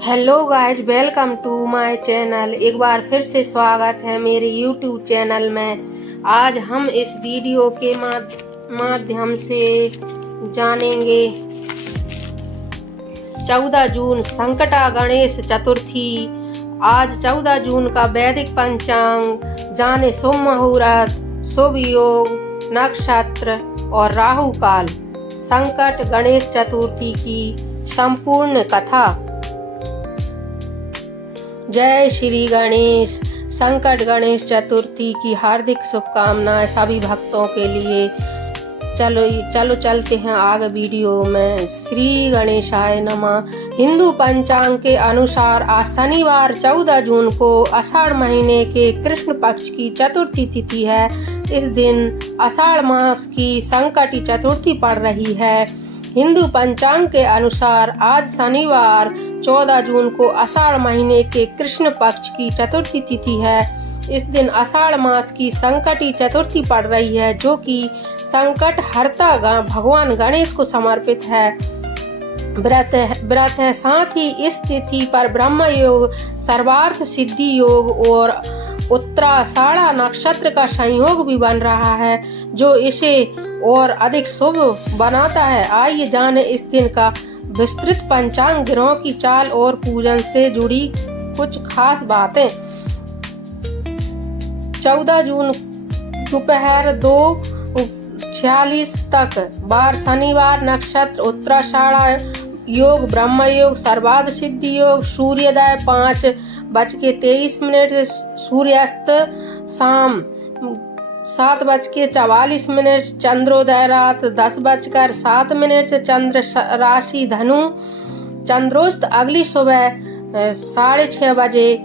Hello guys, welcome to my channel. एक बार फिर से स्वागत है मेरे यूट्यूब चैनल में। आज हम इस वीडियो के माध्यम से जानेंगे 14 जून संकटा गणेश चतुर्थी। आज 14 जून का वैदिक पंचांग जाने शुभ मुहूर्त, शुभ योग, नक्षत्र और राहु काल। संकट गणेश चतुर्थी की संपूर्ण कथा। जय श्री गणेश। संकट गणेश चतुर्थी की हार्दिक शुभकामनाएं सभी भक्तों के लिए। चलो चलते हैं आगे वीडियो में। श्री गणेशाय नमः। हिंदू पंचांग के अनुसार आज शनिवार 14 जून को आषाढ़ महीने के कृष्ण पक्ष की चतुर्थी तिथि है। इस दिन आषाढ़ मास की संकटी चतुर्थी पड़ रही है। हिंदू पंचांग के अनुसार आज शनिवार 14 जून को आषाढ़ महीने के कृष्ण पक्ष की चतुर्थी तिथि है। इस दिन आषाढ़ मास की संकटी चतुर्थी पड़ रही है, जो कि संकट हरता भगवान गणेश को समर्पित है। व्रत है। साथ ही इस तिथि पर ब्रह्म योग, सर्वार्थ सिद्धि योग और उत्तराषाढ़ा नक्षत्र का संयोग भी बन रहा है, जो इसे और अधिक शुभ बनाता है। आइए जाने इस दिन का विस्तृत पंचांग, ग्रहों की चाल और पूजन से जुड़ी कुछ खास बातें। 14 जून दोपहर 2:46 तक वार शनिवार, नक्षत्र उत्तराषाढ़ा योग, ब्रह्म योग, सर्वार्थ सिद्धि योग, सूर्योदय 5:23, सूर्यास्त शाम 7:44, चंद्रोदय रात 10:07, चंद्र राशि धनु, चंद्रोस्त अगली सुबह 6:30 बजे।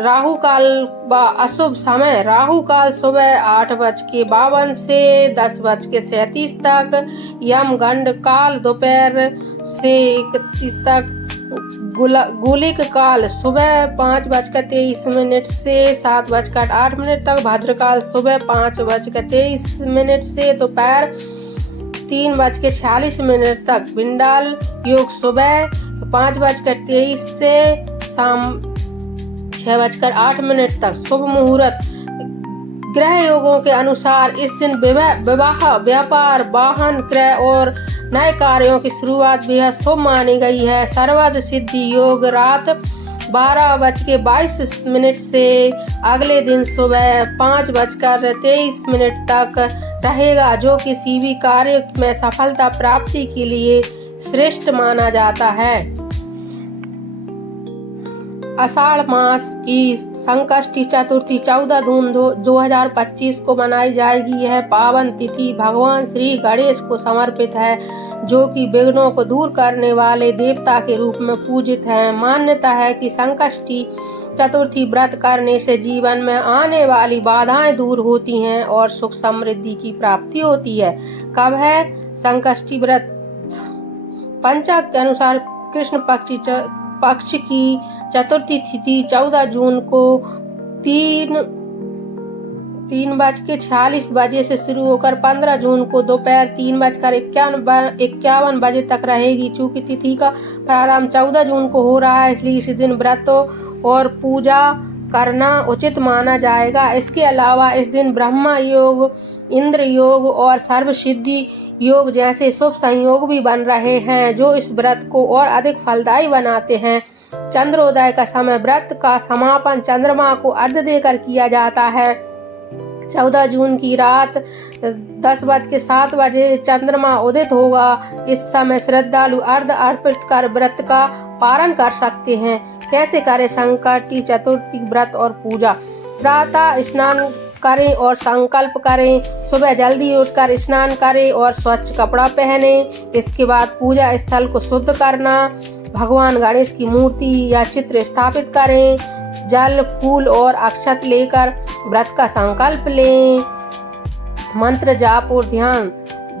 राहु काल व अशुभ समय। राहु काल सुबह 8:52 से 10:37 तक। यम गंड काल दोपहर से 31 तक। गुलिक काल सुबह 5:23 से 7:08 तक। भद्रकाल सुबह 5:23 से दोपहर 3:46 तक। बिंडाल योग सुबह 5:23 से शाम 6:08 तक। शुभ मुहूर्त। ग्रह योगों के अनुसार इस दिन विवाह, व्यापार, वाहन क्रय और नए कार्यों की शुरुआत बेहद शुभ मानी गई है। सर्वार्थ सिद्धि योग रात 12:22 से अगले दिन सुबह 5:23 तक रहेगा, जो किसी भी कार्य में सफलता प्राप्ति के लिए श्रेष्ठ माना जाता है। आषाढ़ मास की संकष्टी चतुर्थी 14 जून 2025 को मनाई जाएगी। यह पावन तिथि भगवान श्री गणेश को समर्पित है, जो कि विघ्नों को दूर करने वाले देवता के रूप में पूजित हैं। मान्यता है कि संकष्टी चतुर्थी व्रत करने से जीवन में आने वाली बाधाएं दूर होती हैं और सुख समृद्धि की प्राप्ति होती है। कब है संकष्टी व्रत? पंचांग के अनुसार कृष्ण पक्ष की चतुर्थी तिथि 14 जून को 3:46 बजे से शुरू होकर 15 जून को दोपहर 3:51 बजे तक रहेगी। चूंकि तिथि का प्रारंभ 14 जून को हो रहा है, इसलिए इस दिन व्रत और पूजा करना उचित माना जाएगा। इसके अलावा इस दिन ब्रह्म योग, इंद्र योग और सर्व सिद्धि योग जैसे शुभ संयोग भी बन रहे हैं, जो इस व्रत को और अधिक फलदायी बनाते हैं। चंद्रोदय का समय। व्रत का समापन चंद्रमा को अर्घ्य देकर किया जाता है। 14 जून की रात 10:07 बजे चंद्रमा उदित होगा। इस समय श्रद्धालु अर्घ्य अर्पित कर व्रत का पारण कर सकते हैं। कैसे करें संकटी चतुर्थी व्रत और पूजा? प्रातः स्नान करें और संकल्प करें। सुबह जल्दी उठकर स्नान करें और स्वच्छ कपड़ा पहनें। इसके बाद पूजा स्थल को शुद्ध करना। भगवान गणेश की मूर्ति या चित्र स्थापित करें। जल, फूल और अक्षत लेकर व्रत का संकल्प लें। मंत्र जाप और ध्यान।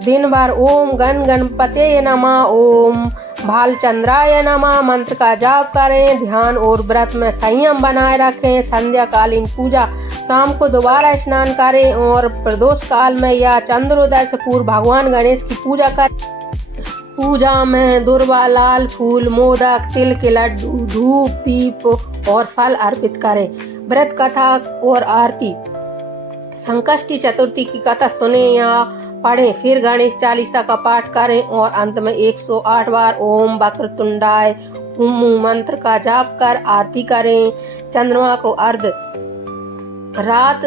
दिन भर ओम गणपतये नमः, ओम भालचंद्राय नमः मंत्र का जाप करें। ध्यान और व्रत में संयम बनाए रखें। संध्याकालीन पूजा। शाम को दोबारा स्नान करें और प्रदोष काल में या चंद्रोदय से पूर्व भगवान गणेश की पूजा करें। पूजा में दुर्वा लाल फूल, मोदक, तिल के लड्डू, धूप, दीप और फल अर्पित करें। व्रत कथा और आरती। संकष्टी चतुर्थी की कथा सुने या पढ़ें, फिर गणेश चालीसा का पाठ करें और अंत में 108 बार ओम वक्रतुंडाय हुम मंत्र का जाप कर आरती करें। चंद्रमा को अर्घ रात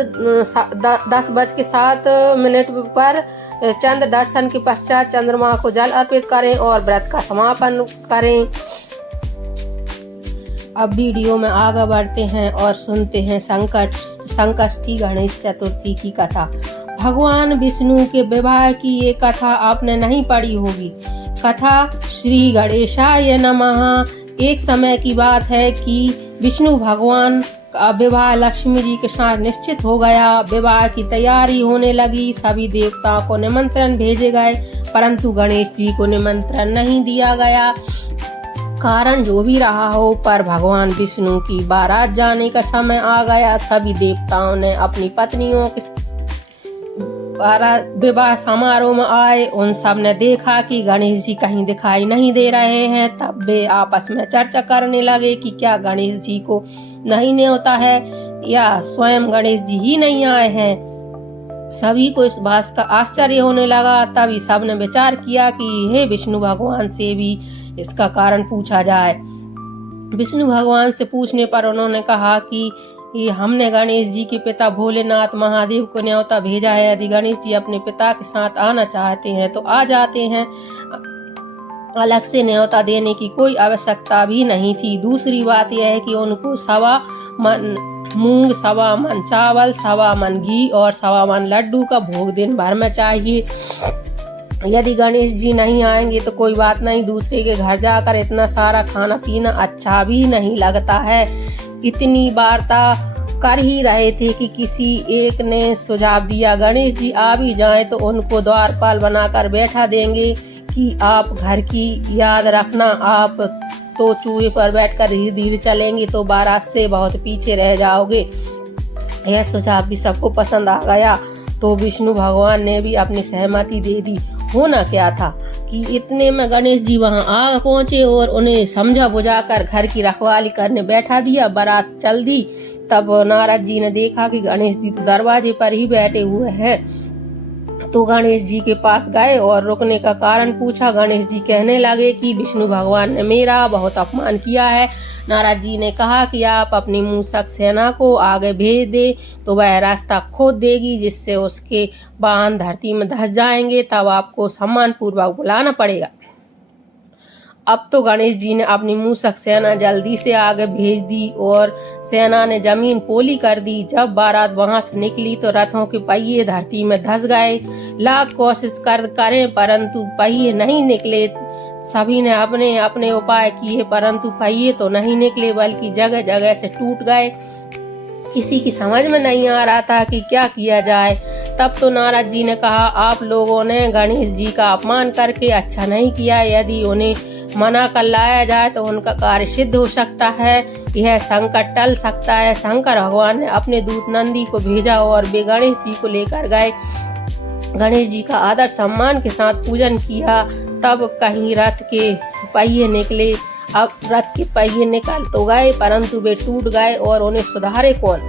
10:07 पर चंद्र दर्शन के पश्चात चंद्रमा को जल अर्पित करें और व्रत का समापन करें। अब वीडियो में आगे बढ़ते हैं और सुनते हैं संकष्टी गणेश चतुर्थी की कथा। भगवान विष्णु के विवाह की ये कथा आपने नहीं पढ़ी होगी। कथा श्री गणेशाय नमः। एक समय की बात है कि विष्णु भगवान का विवाह लक्ष्मी जी के साथ निश्चित हो गया। विवाह की तैयारी होने लगी। सभी देवताओं को निमंत्रण भेजे गए, परंतु गणेश जी को निमंत्रण नहीं दिया गया। कारण जो भी रहा हो, पर भगवान विष्णु की बारात जाने का समय आ गया। सभी देवताओं ने अपनी पत्नियों के विवाह समारोह में आए। उन सब ने देखा कि गणेश जी कहीं दिखाई नहीं दे रहे हैं। तब वे आपस में चर्चा करने लगे कि क्या गणेश जी को नहीं न्योता है या स्वयं गणेश जी ही नहीं आए हैं। सभी को इस बात का आश्चर्य होने लगा। तभी सबने विचार किया कि हे विष्णु भगवान से भी इसका कारण पूछा जाए। विष्णु भगवान से पूछने पर उन्होंने कहा कि हमने गणेश जी के पिता भोलेनाथ महादेव को न्योता भेजा है। यदि गणेश जी अपने पिता के साथ आना चाहते हैं तो आ जाते हैं। अलग से न्योता देने की कोई आवश्यकता भी नहीं थी। दूसरी बात यह है कि उनको 1.25 मन मूंग, 1.25 मन चावल, 1.25 मन घी और 1.25 मन लड्डू का भोग दिन भर में चाहिए। यदि गणेश जी नहीं आएंगे तो कोई बात नहीं, दूसरे के घर जाकर इतना सारा खाना पीना अच्छा भी नहीं लगता है। इतनी वार्ता कर ही रहे थे कि किसी एक ने सुझाव दिया, गणेश जी आ भी जाएं तो उनको द्वारपाल बनाकर बैठा देंगे कि आप घर की याद रखना। आप तो चूहे पर बैठकर धीरे धीरे चलेंगे तो बारात से बहुत पीछे रह जाओगे। यह सुझाव भी सबको पसंद आ गया तो विष्णु भगवान ने भी अपनी सहमति दे दी। होना क्या था कि इतने में गणेश जी वहां आ पहुंचे और उन्हें समझा बुझाकर घर की रखवाली करने बैठा दिया। बारात चल दी। तब नारद जी ने देखा कि गणेश जी तो दरवाजे पर ही बैठे हुए हैं, तो गणेश जी के पास गए और रुकने का कारण पूछा। गणेश जी कहने लगे कि विष्णु भगवान ने मेरा बहुत अपमान किया है। नारद जी ने कहा कि आप अपनी मूषक सेना को आगे भेज दे तो वह रास्ता खोद देगी, जिससे उसके वाहन धरती में धंस जाएंगे। तब आपको सम्मान पूर्वक बुलाना पड़ेगा। अब तो गणेश जी ने अपनी मूषक सेना जल्दी से आगे भेज दी और सेना ने जमीन पोली कर दी। जब बारात वहां से निकली तो रथों के पहिए धरती में धंस गए। लाख कोशिश करें परंतु पहिए नहीं निकले। सभी ने अपने अपने उपाय किए परंतु पहिए तो नहीं निकले, बल्कि जगह जगह से टूट गए। किसी की समझ में नहीं आ रहा था कि क्या किया जाए। तब तो नारद जी ने कहा, आप लोगों ने गणेश जी का अपमान करके अच्छा नहीं किया। यदि उन्हें मना कर लाया जाए तो उनका कार्य सिद्ध हो सकता है, यह संकट टल सकता है। शंकर भगवान ने अपने दूत नंदी को भेजा और वे गणेश जी को लेकर गए। गणेश जी का आदर सम्मान के साथ पूजन किया। तब कहीं रथ के पहिए निकले। अब रथ के पहिए निकल तो गए परंतु वे टूट गए और उन्हें सुधारे कौन।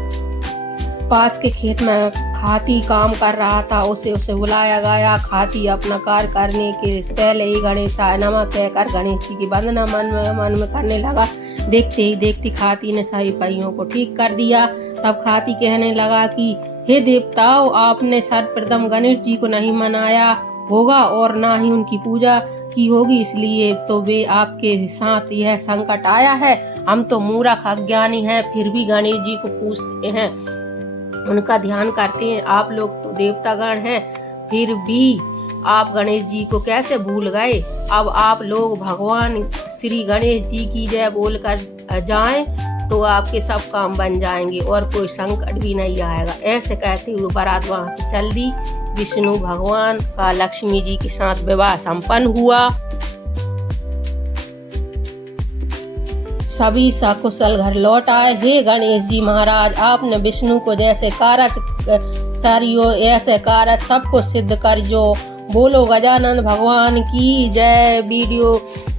पास के खेत में खाती काम कर रहा था, उसे बुलाया गया। खाती अपना कार्य करने के पहले ही गणेशाय नमः कहकर गणेश जी की वंदना मन में करने लगा। देखते ही देखती खाती ने सभी पहियों को ठीक कर दिया। तब खाती कहने लगा कि हे देवताओं, आपने सर्वप्रथम गणेश जी को नहीं मनाया होगा और ना ही उनकी पूजा की होगी, इसलिए तो वे आपके साथ यह संकट आया है। हम तो मूर्ख अज्ञानी हैं, फिर भी गणेश जी को पूजते हैं, उनका ध्यान करते हैं। आप लोग तो देवतागण हैं, फिर भी आप गणेश जी को कैसे भूल गए। अब आप लोग भगवान श्री गणेश जी की जय बोलकर जाएं तो आपके सब काम बन जाएंगे और कोई संकट भी नहीं आएगा। ऐसे कहते हुए बारात वहां से चल दी। विष्णु भगवान का लक्ष्मी जी के साथ विवाह संपन्न हुआ। सभी सकुशल घर लौट आए। हे गणेश जी महाराज, आपने विष्णु को जैसे कारज सरियो ऐसे कारज सबको सिद्ध कर जो बोलो गजानन भगवान की जय। वीडियो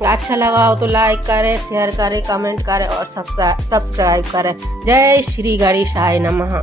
अच्छा लगा हो तो लाइक करें, शेयर करें, कमेंट करें और सब्सक्राइब करें। जय श्री गणेशाय नमः।